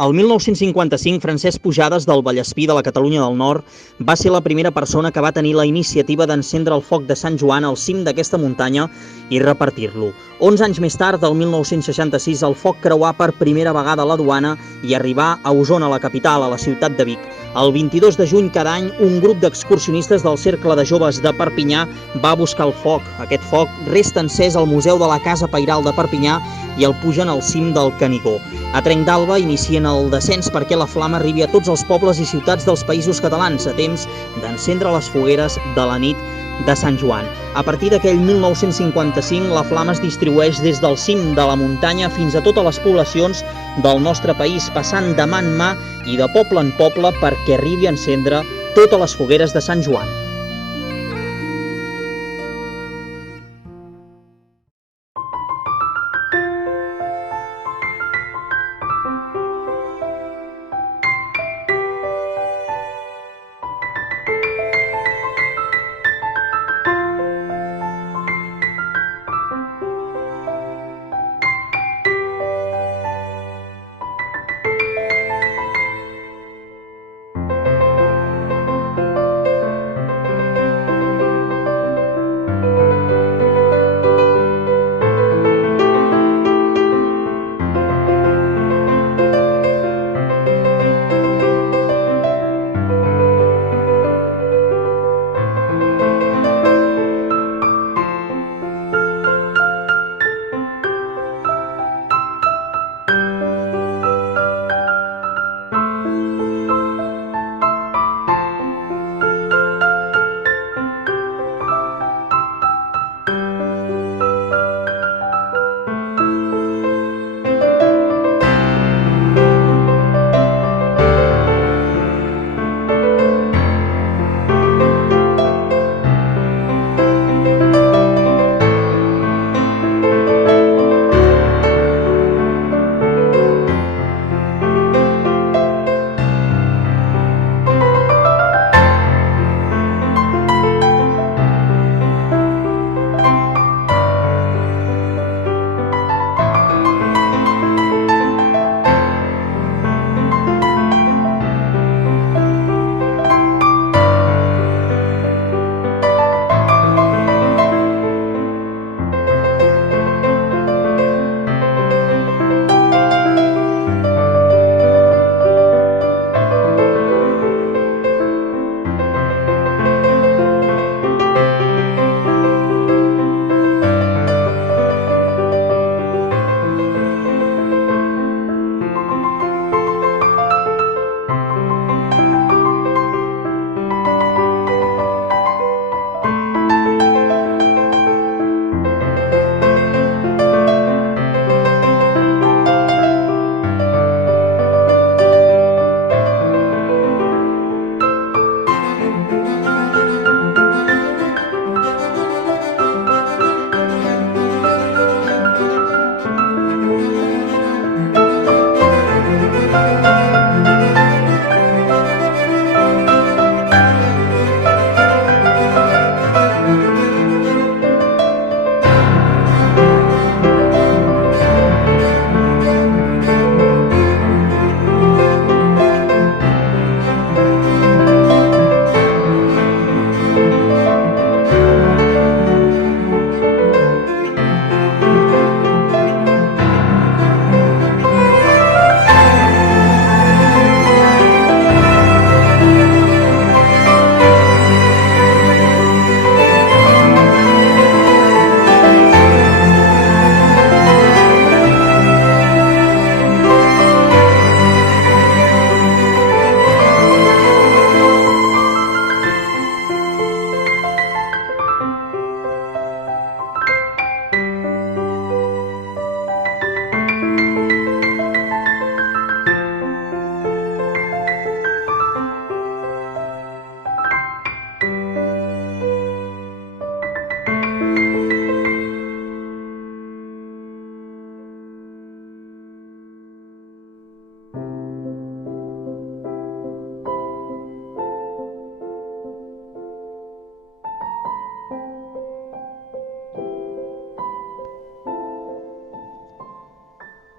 El 1955, Francesc Pujades, del Vallespí de la Catalunya del Nord, va ser la primera persona que va tenir la iniciativa d'encendre el foc de Sant Joan al cim d'aquesta muntanya i repartir-lo. 11 anys més tard, el 1966, el foc creuà per primera vegada la Duana i arribà a Osona, la capital, a la ciutat de Vic. El 22 de juny cada any, un grup d'excursionistes del Cercle de Joves de Perpinyà va buscar el foc. Aquest foc resta encès al Museu de la Casa Pairal de Perpinyà i el pugen al cim del Canigó. A Trenc d'Alba inicien el descens perquè la flama arribi a tots els pobles i ciutats dels Països Catalans a temps d'encendre les fogueres de la nit de Sant Joan. A partir d'aquell 1955, la flama es distribueix des del cim de la muntanya fins a totes les poblacions del nostre país, passant de mà en mà i de poble en poble perquè arribi a encendre totes les fogueres de Sant Joan.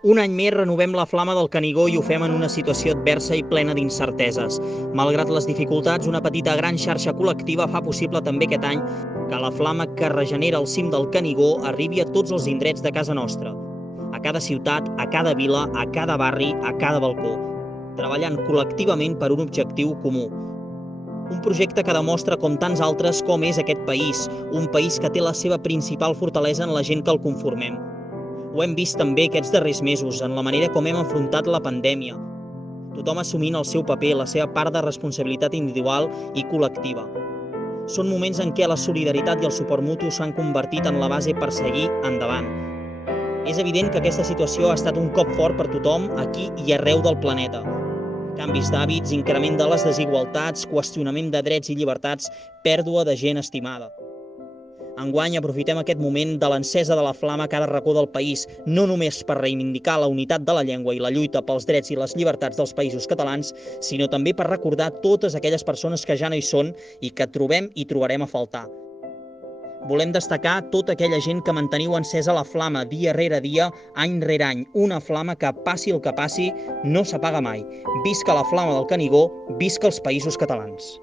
Un any més renovem la flama del Canigó i ho fem en una situació adversa i plena d'incerteses. Malgrat les dificultats, una petita gran xarxa col·lectiva fa possible també aquest any que la flama que regenera el cim del Canigó arribi a tots els indrets de casa nostra. A cada ciutat, a cada vila, a cada barri, a cada balcó. Treballant col·lectivament per un objectiu comú. Un projecte que demostra, com tants altres, com és aquest país, un país que té la seva principal fortalesa en la gent que el conformem. Ho hem vist també aquests darrers mesos, en la manera com hem afrontat la pandèmia. Tothom assumint el seu paper, la seva part de responsabilitat individual i col·lectiva. Són moments en què la solidaritat i el suport mutu s'han convertit en la base per seguir endavant. És evident que aquesta situació ha estat un cop fort per tothom, aquí i arreu del planeta. Canvis d'hàbits, increment de les desigualtats, qüestionament de drets i llibertats, pèrdua de gent estimada. Enguany aprofitem aquest moment de l'encesa de la flama a cada racó del país, no només per reivindicar la unitat de la llengua i la lluita pels drets i les llibertats dels països catalans, sinó també per recordar totes aquelles persones que ja no hi són i que trobem i trobarem a faltar. Volem destacar tota aquella gent que manteniu encesa la flama dia rere dia, any rere any, una flama que passi el que passi no s'apaga mai. Visca la flama del Canigó, visca els països catalans.